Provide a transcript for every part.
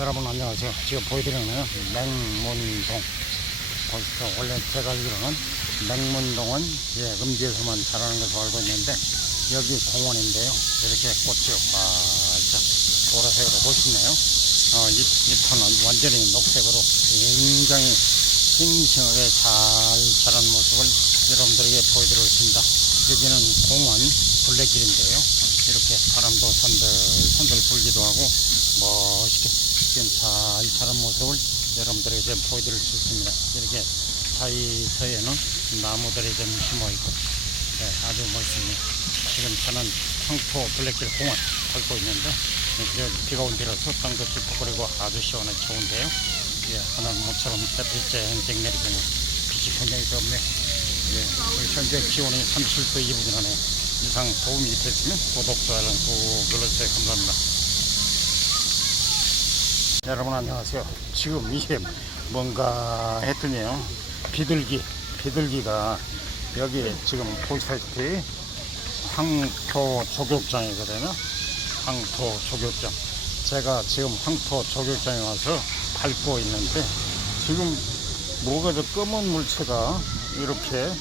여러분 안녕하세요. 지금 보여드리는 맹문동. 벌써 원래 제가 알기로는 맹문동은 예, 음지에서만 자라는 것으로 알고 있는데 여기 공원인데요. 이렇게 꽃이 활짝 보라색으로 멋있네요. 어, 잎, 잎은 완전히 녹색으로 굉장히 싱싱하게 잘 자란 모습을 여러분들에게 보여드리겠습니다. 여기는 공원 둘레길인데요. 이렇게 바람도 선들선들 불기도 하고 멋있게 지금 잘 자란 모습을 여러분들에게 좀 보여드릴 수 있습니다. 이렇게 사이사이에는 나무들이 좀 심어 있고 네, 아주 멋있습니다. 지금 저는 황토 둘레길 공원 걷고 있는데 비가 온 뒤라서 땅도 찌푸거리고 아주 시원해 좋은데요. 예, 하늘 모처럼 햇빛 쨍쨍 내리더니 빛이 굉장히 덥네. 예, 그리고 현재 기온이 37도 2분 하네. 이상 도움이 됐으면 구독, 좋아요 꾹 눌러주세요. 감사합니다. 여러분 안녕하세요. 지금 이게 뭔가 했더니요. 비둘기, 비둘기가 여기 지금 보시다시피 황토 조격장이거든요. 황토 조격장. 제가 지금 황토 조격장에 와서 밟고 있는데 지금 뭐가 저 검은 물체가 이렇게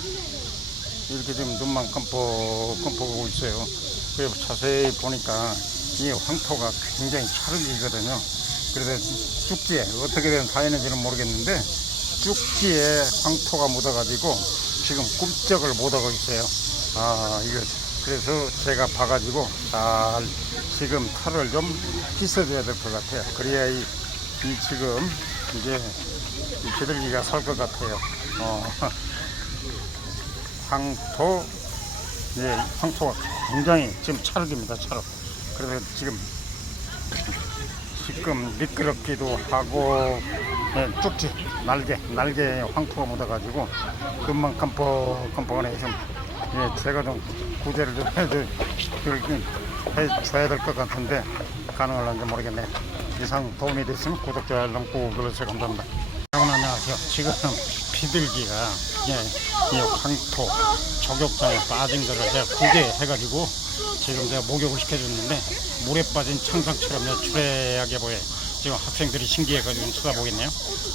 이렇게 지금 눈만 깜빡깜빡하고 있어요. 그래서 자세히 보니까 이 황토가 굉장히 찰지거든요. 그래서 쭉지에 어떻게 된 사연인지는 모르겠는데 쭉지에 황토가 묻어가지고 지금 꿈쩍을 못하고 있어요. 아 이거 그래서 제가 봐가지고 잘 지금 털을 좀 씻어줘야 될 것 같아요. 그래야 이, 이 지금 이제 이 비둘기가 살 것 같아요. 어, 황토 예, 황토가 굉장히 지금 찰집니다. 찰. 그래서 지금 지금 미끄럽기도 하고 예, 쭉지 날개 날개에 황토가 묻어가지고 금방 깜빡깜빡하네 좀 예, 제가 좀 구제를 좀 해줘야 될 것 같은데 가능할런지 모르겠네 이상 도움이 됐으면 구독 좋아요 꾹 눌러주세요 감사합니다. 여러분 안녕하세요. 지금 비둘기가 예, 이 황토 저격장에 빠진 거를 제가 구제해가지고 지금 제가 목욕을 시켜줬는데 물에 빠진 창상처럼 추레하게 보여 지금 학생들이 신기해가지고 쳐다보겠네요.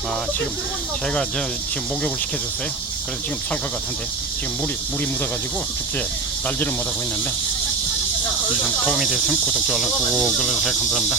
아 지금 제가 저 지금 목욕을 시켜줬어요. 그래서 지금 살 것 같은데 지금 물이 물이 묻어가지고 죽지에 날지를 못하고 있는데 이상 도움이 됐으면 구독, 좋아요 꾹 눌러주세요. 감사합니다.